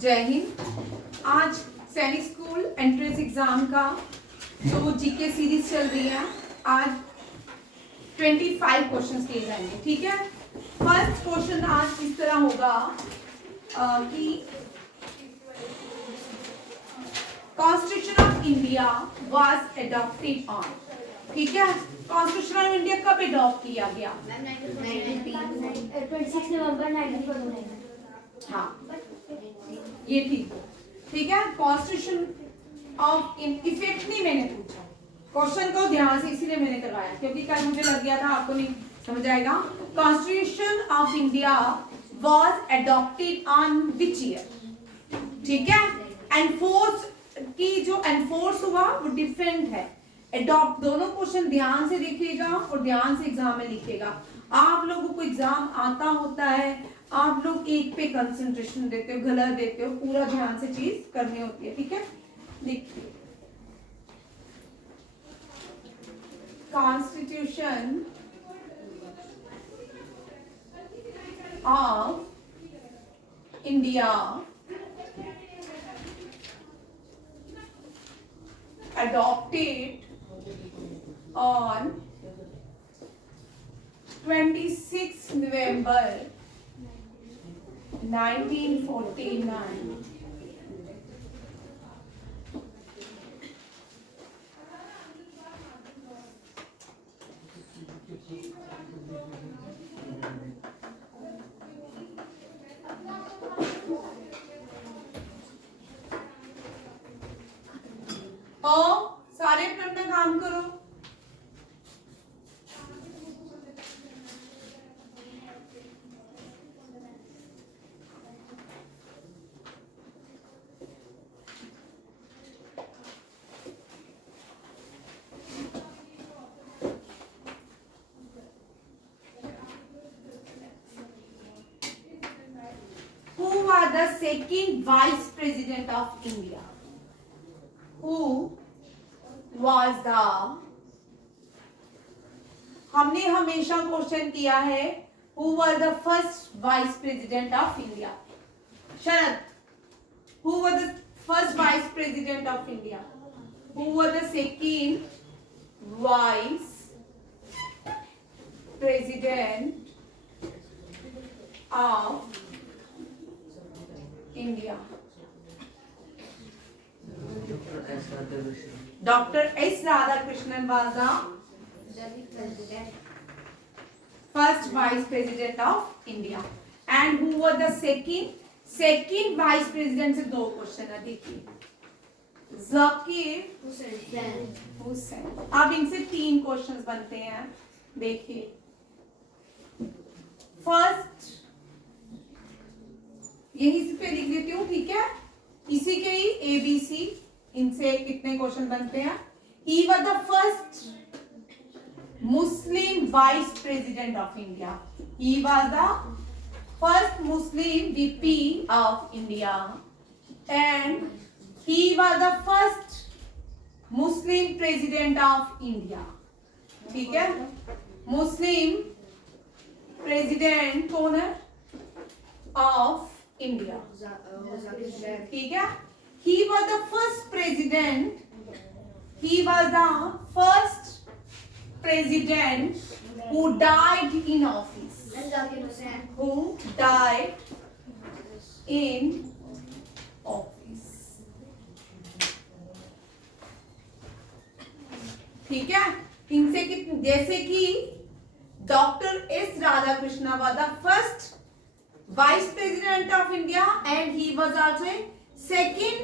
जय हिंद। आज सैनिक स्कूल एंट्रेंस एग्जाम का जो जीके सीरीज चल रही है, आज 25 क्वेश्चंस किए जाएंगे। ठीक है, फर्स्ट क्वेश्चन आज इस तरह होगा कि constitution of India was adopted on. ठीक है, कॉन्स्टिट्यूशन ऑफ इंडिया कब एडॉप्ट किया गया? 26 नवंबर 1949। हाँ, ये ठीक है। कॉन्स्टिट्यूशन ऑफ इफेक्ट नहीं मैंने पूछा, क्वेश्चन को ध्यान से इसीलिए मैंने करवाया क्योंकि कल मुझे लग गया था आपको नहीं समझ आएगा। Constitution of India was adopted on which year? ठीक है, एनफोर्स की जो एनफोर्स हुआ वो डिफरेंट है। एडॉप्ट दोनों क्वेश्चन ध्यान से देखिएगा और ध्यान से एग्जाम में लिखिएगा। आप लोगों को एग्जाम आता होता है, आप लोग एक पे कंसंट्रेशन देते हो, गलत देते हो, पूरा ध्यान से चीज करनी होती है। ठीक है, देखिए constitution of India adopted on 26 November 1949। और सारे अपना काम करो। Who was the second vice president of India? Who was the, हमने हमेशा क्वेश्चन किया है who was the first vice president of India? Sharad, who was the first vice president of India? Who was the second vice president of India? Dr. S. Radhakrishnan was the first vice president of India. And who was the second vice president? से दो question है, देखिए जाकिर हुसैन। अब इनसे तीन question बनते हैं, देखिए फर्स्ट यही पे लिख देती हूँ। ठीक है, इसी के ही ABC, इनसे कितने क्वेश्चन बनते हैं। He was the first Muslim vice president of India. He was the first Muslim VP of India, and he was the first Muslim president of India. ठीक है, मुस्लिम प्रेसिडेंट कौन है ऑफ इंडिया? ठीक है, he was the first president, he was the first president who died in office, who died in office। ठीक है, इनसे जैसे कि doctor S Radhakrishna was the first vice president of India and he was also a second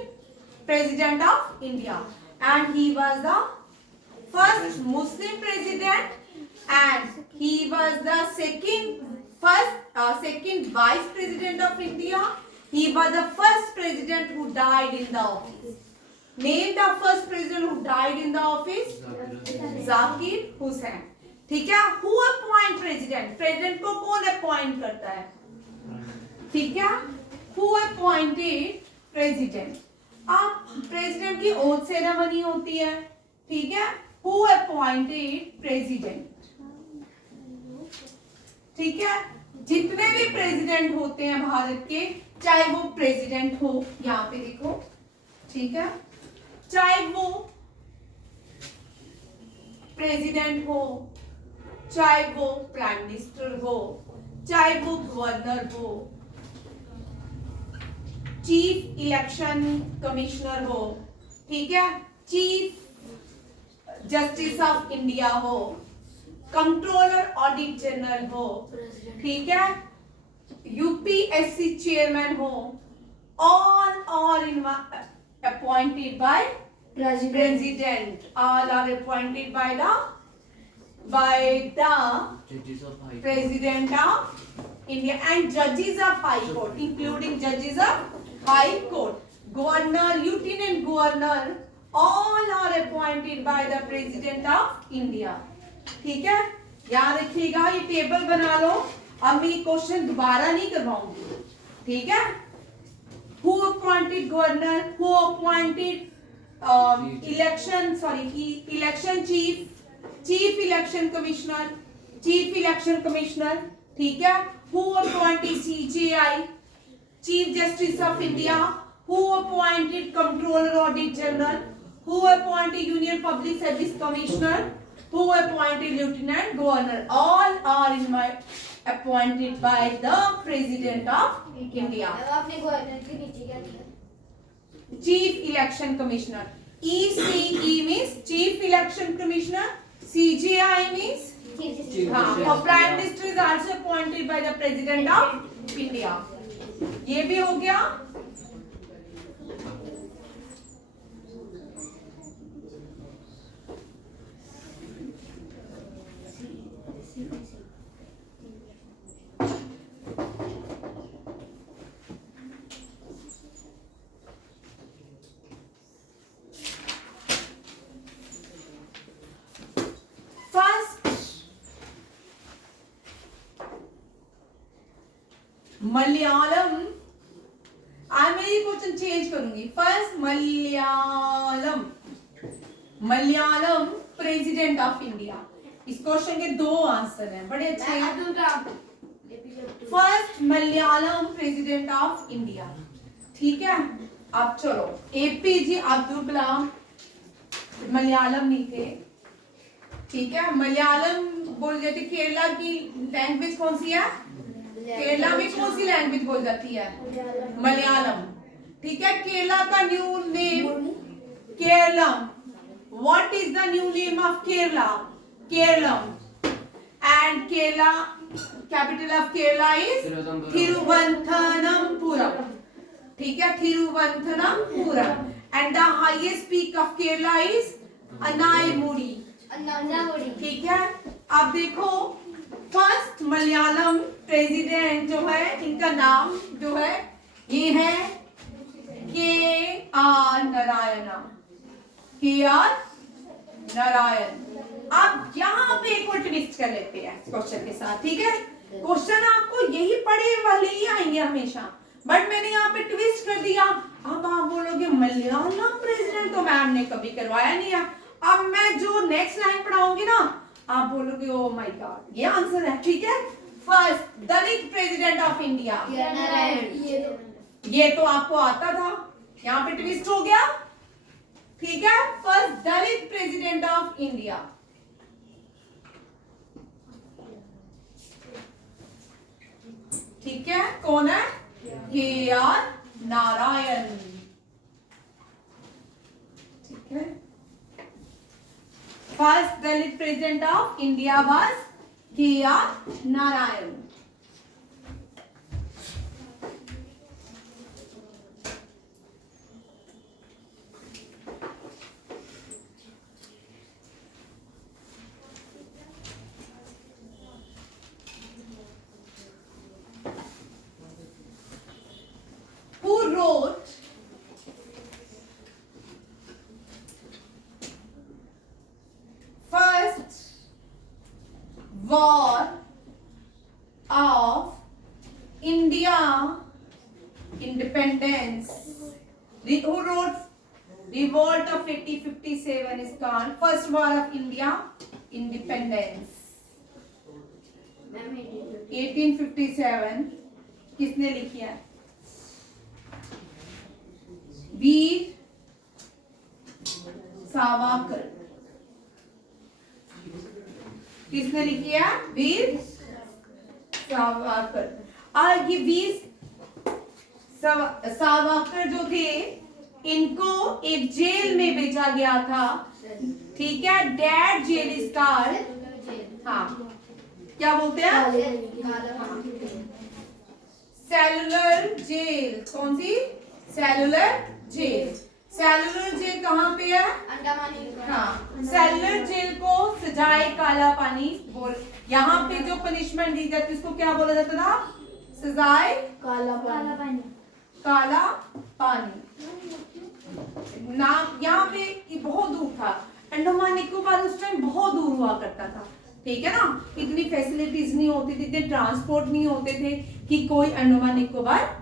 president of India, and he was the first Muslim president, and he was the second vice president of India. He was the first president who died in the office. Name the first president who died in the office? Zakir Hussain। ठीक है, who appoint president? president को कौन appoint करता है? ठीक है, who appointed president? अब president की ओथ सेरेमनी होती है। ठीक है, who appointed president? ठीक है, जितने भी प्रेसिडेंट होते हैं भारत के चाहे वो प्रेसिडेंट हो, यहाँ पे देखो, ठीक है, चाहे वो प्रेसिडेंट हो, चाहे वो प्राइम मिनिस्टर हो, चाहे वो गवर्नर हो, चीफ इलेक्शन कमिश्नर हो, ठीक है, चीफ जस्टिस ऑफ इंडिया हो, कंट्रोलर ऑडिट जनरल हो, ठीक है, यूपीएससी चेयरमैन हो, all are appointed by president. All are appointed by the president of India and judges of high court, including judges of high court, governor, lieutenant governor, all are appointed by the president of India. ठीक है, याद रखिएगा, ये table बना लो। अब मैं ये question दोबारा नहीं करवाऊंगी, ठीक है। Who appointed governor? Who appointed election chief, chief election commissioner, chief election commissioner, ठीक है। Who appointed CJI, Chief Justice of India? Who appointed Controller Audit General? Who appointed Union Public Service Commissioner? Who appointed Lieutenant Governor? All are appointed by the President of India. आपने governor के नीचे क्या दिया? Chief Election Commissioner. ECE means Chief Election Commissioner. CJI means हाँ, Prime Minister is also appointed by the President of India. ये भी हो गया। मलयालम, आज मैं ये क्वेश्चन चेंज करूंगी। First Malayalam, Malayalam president of India. इस क्वेश्चन के दो आंसर हैं, बड़े अच्छे हैं। First Malayalam president of India, ठीक है। अब चलो, एपीजे अब्दुल कलाम मलयालम नहीं थे, ठीक है। मलयालम बोल जाते, केरला की लैंग्वेज कौन सी है? केरला में कौन सी लैंग्वेज बोल जाती है? मलयालम, ठीक है। केरला का new name Keralam. What is the new name of Kerala? Keralam. And Kerala, capital of Kerala is Thiruvananthapuram, ठीक है, Thiruvananthapuram. And the highest peak of Kerala is Anaimudi, ठीक है। अब देखो, फर्स्ट मलयालम प्रेसिडेंट जो है, इनका नाम जो है ये है के.आर. नारायण, के.आर. नारायण। अब यहाँ पे एक और ट्विस्ट कर लेते हैं क्वेश्चन के साथ, ठीक है। क्वेश्चन आपको यही पढ़े वाले ही आएंगे हमेशा, बट मैंने यहाँ पे ट्विस्ट कर दिया। अब आप बोलोगे मलयालम प्रेसिडेंट तो मैम ने कभी करवाया नहीं है। अब मैं जो नेक्स्ट लाइन पढ़ाऊंगी ना, आप बोलोगे ओ माय गॉड, ये आंसर है, ठीक है। First Dalit president of India, ये तो आपको आता था, यहाँ पे ट्विस्ट हो गया, ठीक है। First Dalit president of India, ठीक है। कौन है? के.आर. नारायण, ठीक है। First Dalit president of India was KR. Narayan. Who wrote first war of India independence? Who wrote Revolt of 1857 is called First War of India Independence. 1857 किसने लिखी है? वीर सावरकर। किसने लिखी है? वीर सावरकर। और ये वीर सावरकर जो थे, इनको एक जेल में भेजा गया था, ठीक है, डेड जेल इज कॉल्ड, हाँ क्या बोलते हैं? Cellular jail. कौन सी? Cellular jail. सेलुलर जेल कहाँ पे है? हाँ, सेलुलर जेल को सजाए काला पानी बोल, यहाँ पे जो पनिशमेंट दी जाती है उसको क्या बोला जाता था? सजाए काला पानी। काला पानी। नाम यहाँ पे ये बहुत दूर था, अंडमान निकोबार उस टाइम बहुत दूर हुआ करता था, ठीक है ना, इतनी फैसिलिटीज नहीं होती थी, इतने ट्रांसपोर्ट नहीं होते थे कि कोई अंडमान निकोबार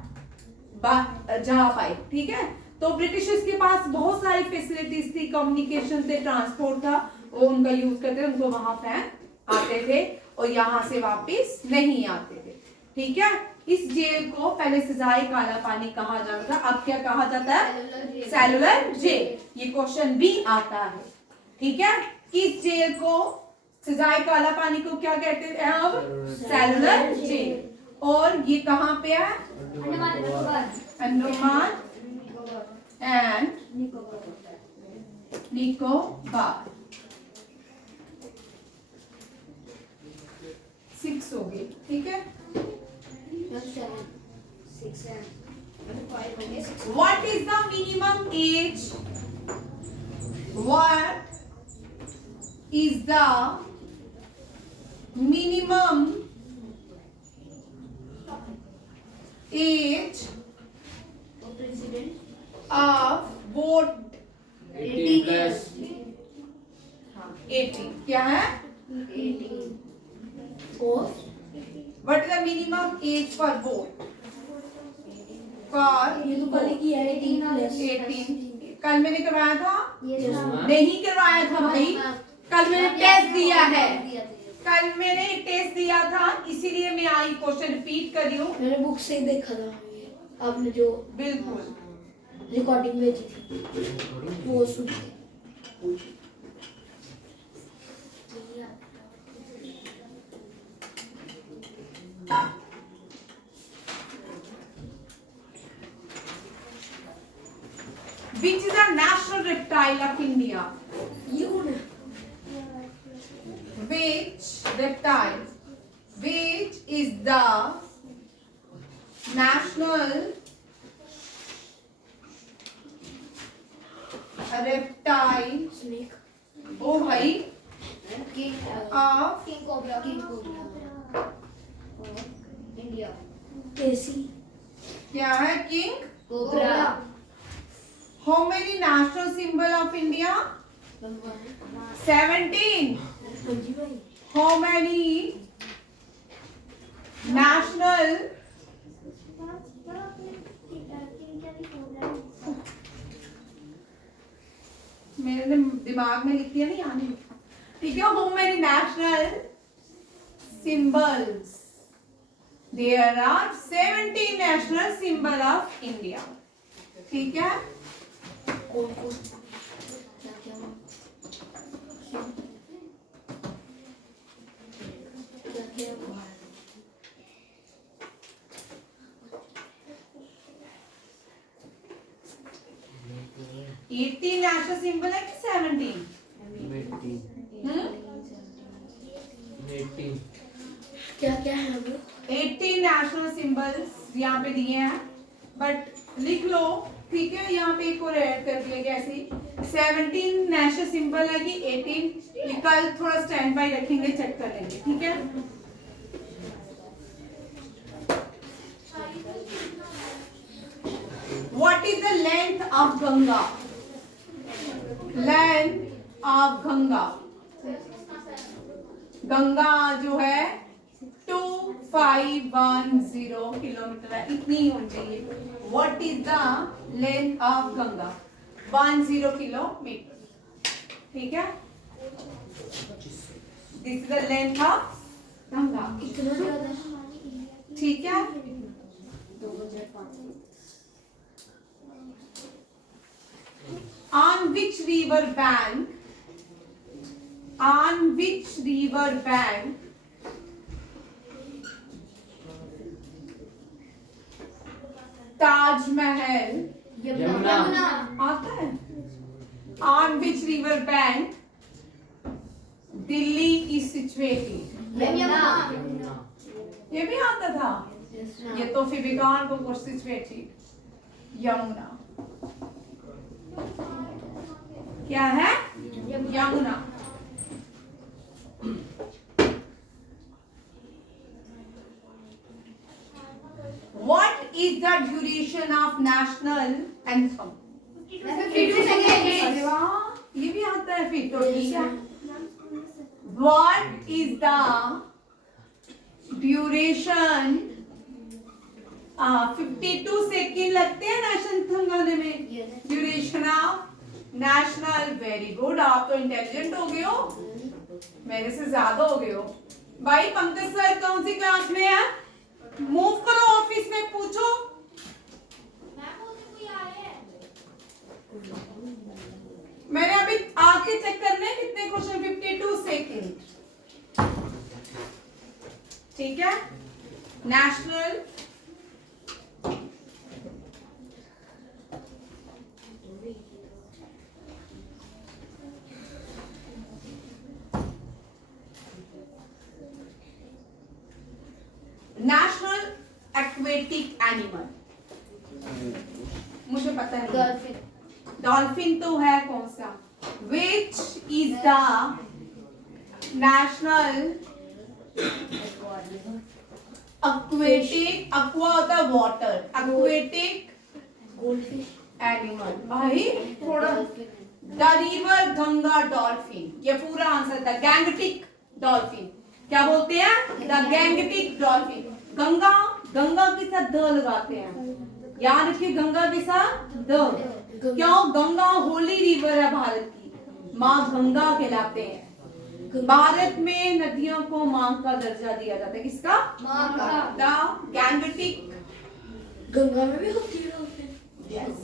जा पाए, ठीक है। तो ब्रिटिशर्स के पास बहुत सारी फैसिलिटीज थी, कम्युनिकेशन थे, ट्रांसपोर्ट था, वो उनका यूज करते थे, उनको वहां फैन आते थे और यहाँ से वापस नहीं आते थे, ठीक है। इस जेल को पहले सजाए काला पानी कहा जाता था, अब क्या कहा जाता है? Cellular jail. ये क्वेश्चन भी आता है, ठीक है। इस जेल को सजाए काला पानी को क्या कहते हैं अब? Cellular jail. और ये कहाँ पे है? अंडमान एंड निकोबार। 6 हो गई, ठीक है। What is the minimum age? What is the minimum age of vote? 18 plus. 18 क्या है? What is the minimum age for vote? For ये तो कल की है 18। कल मैंने करवाया था? हाँ। नहीं करवाया था भाई, कल मैंने टेस्ट दिया है, कल मैंने टेस्ट दिया था, इसीलिए मैं आई क्वेश्चन रिपीट कर रही हूँ। मैंने बुक से ही देखा था, आपने जो बिल्कुल रिकॉर्डिंग भेजी थी वो सुन के। Which is the national reptile of India? ये कौन है? Which reptile? Which is the national reptile? Snake. ओ भाई, of किंग कोबरा इंडिया। एसी क्या है? King cobra. How many national symbol of India? 17. जी भाई। How many national मेरे दिमाग में लिख दिया, नहीं याद नहीं लिखा, ठीक है। How many national symbols? There are 17 national symbol of India, ठीक है। कौन कौन क्या क्या क्या क्या 18 नेशनल सिंबल है कि 17? 18 क्या क्या है वो? 18 नेशनल सिंबल्स यहाँ पे दिए हैं, बट लिख लो, ठीक है। यहाँ पे एक और ऐड कर दिया गया ऐसे 17 नेशनल सिंबल है कि 18, ये कल थोड़ा स्टैंड बाय रखेंगे, चेक कर लेंगे, ठीक है। What is the length of Ganga? Length of Ganga. Ganga जो है 2510 किलोमीटर है, इतनी ही होनी चाहिए। What is the length of Ganga? 10 kilometre, ठीक है। This is the length of Ganga, इतना ज्यादा? ठीक है। which river bank Taj Mahal Yamuna आता है? On which river bank Delhi is situated? Yamuna ये भी आता था। ये तो फिर बेकार को situated यमुना क्या है? Yamuna. What is the duration of national anthem? 52 seconds. अरे वाह, ये भी आता है फिर तो ठीक है। What is the duration? 52 second लगते हैं नेशनल एंथम गाने में। Duration of national, very good, आप तो इंटेलिजेंट हो गए हो, मेरे से ज्यादा हो गए हो। भाई पंकज सर कौन सी क्लास में है? मूव करो ऑफिस में, पूछो। मैंने अभी आके चेक करने कितने क्वेश्चन, 52 सेकेंड, ठीक है। नेशनल नेशनल एक्वेटिक एनिमल, मुझे पता नहीं। डॉल्फिन डॉल्फिन तो है कौन सा? Which is the national aquatic, aqua होता है वाटर, एक्वेटिक गोल्डफिश एनिमल। भाई थोड़ा द रिवर गंगा डॉल्फिन, ये पूरा आंसर था। गैंगटिक डॉल्फिन, क्या बोलते हैं? The Gangetic dolphin. Ganga, Ganga के साथ द लगाते हैं, याद रखिए, गंगा के साथ द। क्यों? गंगा होली रिवर है भारत की, माँ गंगा कहलाते हैं। भारत में नदियों को माँ का दर्जा दिया जाता है। किसका? माँ का। The Gangetic. गंगा में भी होती है डॉल्फिन। यस,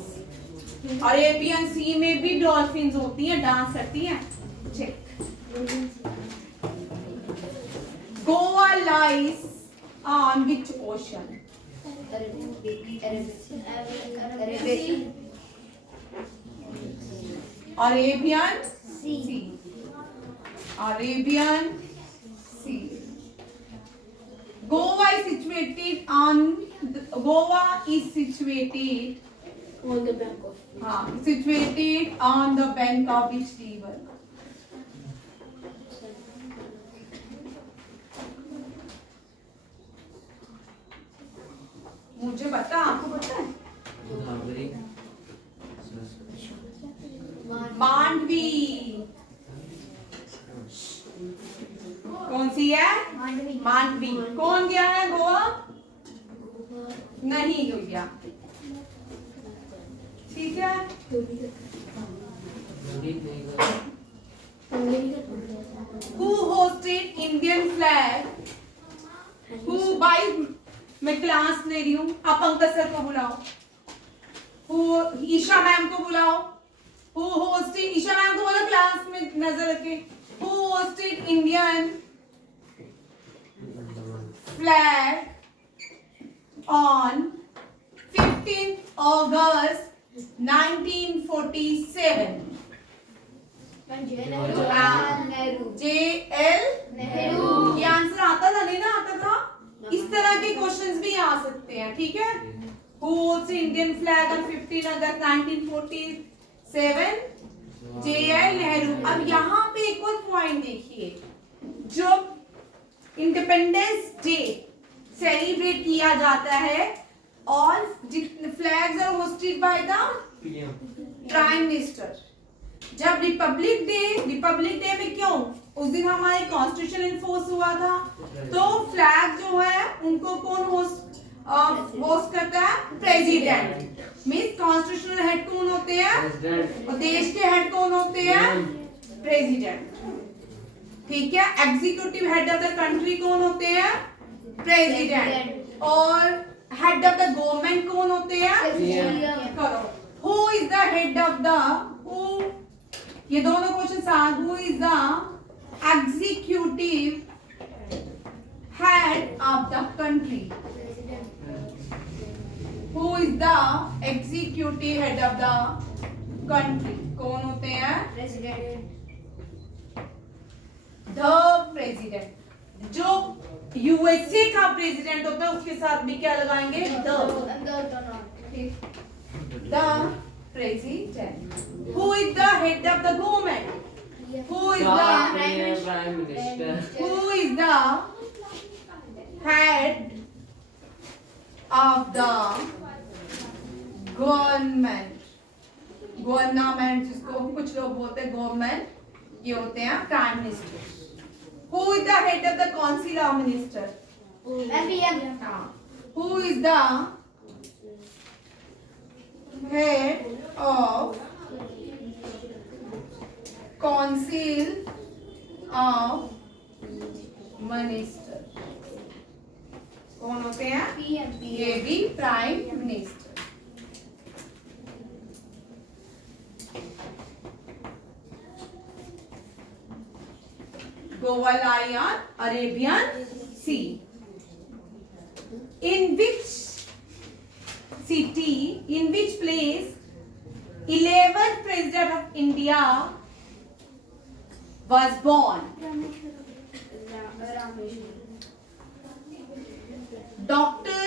अरेबियन सी में भी डॉल्फिन्स होती हैं, डांस करती हैं। Check. Goa lies on which ocean? Arabian sea, Arabian sea. Goa is situated on On the bank of situated on the bank of which river? मुझे पता, आपको पता है? गोदावरी मांडवी। कौन सी है? मांडवी। कौन गया है गोवा? नहीं गया, ठीक है। Who hosted Indian flag? Who by मैं क्लास ले रही हूँ, आप पंकज सर को बुलाओ। Who ईशा मैम को बुलाओ। Who hosted, ईशा मैम को बोलो क्लास में नजर रखे। Who hosted Indian flag on 15th August 1947? JL Nehru. ये आंसर आता था, नहीं ना आता था? इस तरह के क्वेश्चंस भी आ सकते हैं, ठीक है। Who hosted Indian flag on 15 August 1947? JL Nehru. अब यहाँ पे एक और पॉइंट देखिए, जब इंडिपेंडेंस डे सेलिब्रेट किया जाता है, all flags are hoisted by the prime minister. जब रिपब्लिक डे में क्यों? उस दिन हमारे कॉन्स्टिट्यूशन इन्फोर्स हुआ था, तो फ्लैग जो है उनको कौन होस्ट करता है? प्रेसिडेंट। मींस कॉन्स्टिट्यूशनल हेड कौन होते हैं? और देश के हेड कौन होते हैं? प्रेसिडेंट, ठीक है। Executive head of the country कौन होते हैं? प्रेसिडेंट। और हेड ऑफ द गवर्नमेंट कौन होते हैं? करो। Who is the head of the ये दोनों question who is the executive head of the country, who is the executive head of the country, कौन होते हैं? प्रेसिडेंट। The president. जो यूएसए का प्रेसिडेंट होता है उसके साथ भी क्या लगाएंगे? The president. Who is the head of the government? Who is the Prime Minister. who is the head of the government? Government जिसको कुछ लोग बोलते हैं गवर्नमेंट, ये होते हैं prime minister. Who is the head of the council of minister? PM। Who is the head of council of minister? कौन होते हैं? PM। ये भी prime minister. Govalyan Arabian Sea. In which city, in which place 11th president of India was born? Dr.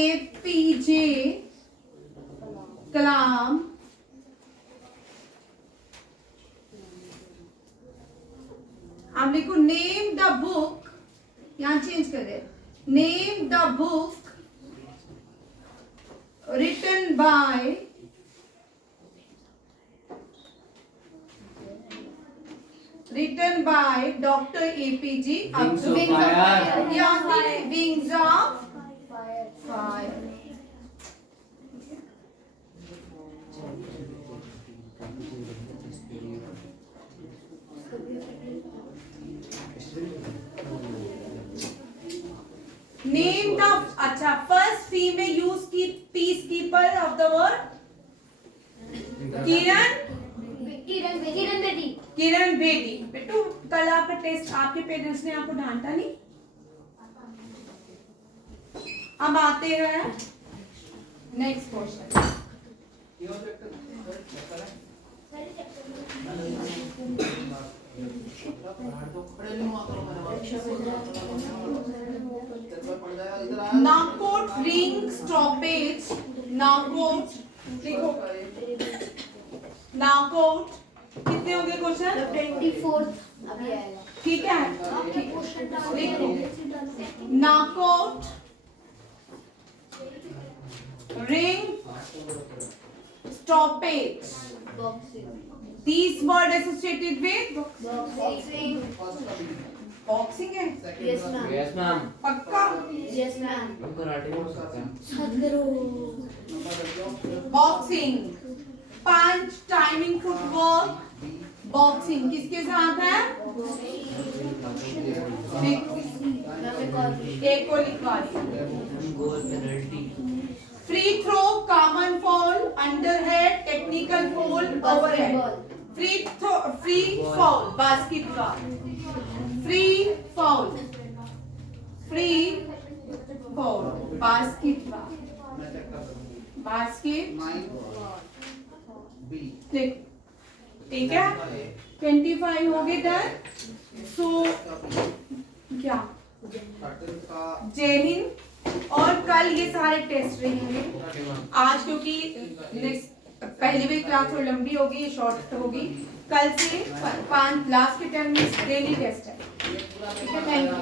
APJ Kalam आप लिखो name the book, यहाँ change कर दे, name the book written by Dr. APJ Wings of Abdul Fire. Yeah, Wings of Fire. Name the अच्छा first female use की peacekeeper of the world? Kiran Bedi. बेटू कल आपका टेस्ट आपके पेरेंट्स ने आपको डांटा नहीं? अब आते हैं next question. Knockout ring stoppage, knockout देखो knockout कितने हो गए क्वेश्चन? 24 अभी आएगा। ठीक है, लिखो knockout ring stoppage. These word associated with boxing है? Yes ma'am। Yes ma'am. पक्का? Yes ma'am। हम कराटे में हो सकते हैं। Boxing, punch, timing, footwork, boxing किसके साथ है? एक को लिखवा दिया। Goal penalty. Free throw, common foul, underhand, technical foul, overhead. Free foul, basketball. Free foul, basketball, ठीक है। 25 हो गए डन। सो क्या जय हिंद। और कल ये सारे टेस्ट रहेंगे आज, क्योंकि नेक्स्ट पहली भी क्लास थोड़ी लंबी होगी, ये शॉर्ट होगी। कल से 5 लास्ट के 10 मिनट डेली टेस्ट है। ठीक है, थैंक यू।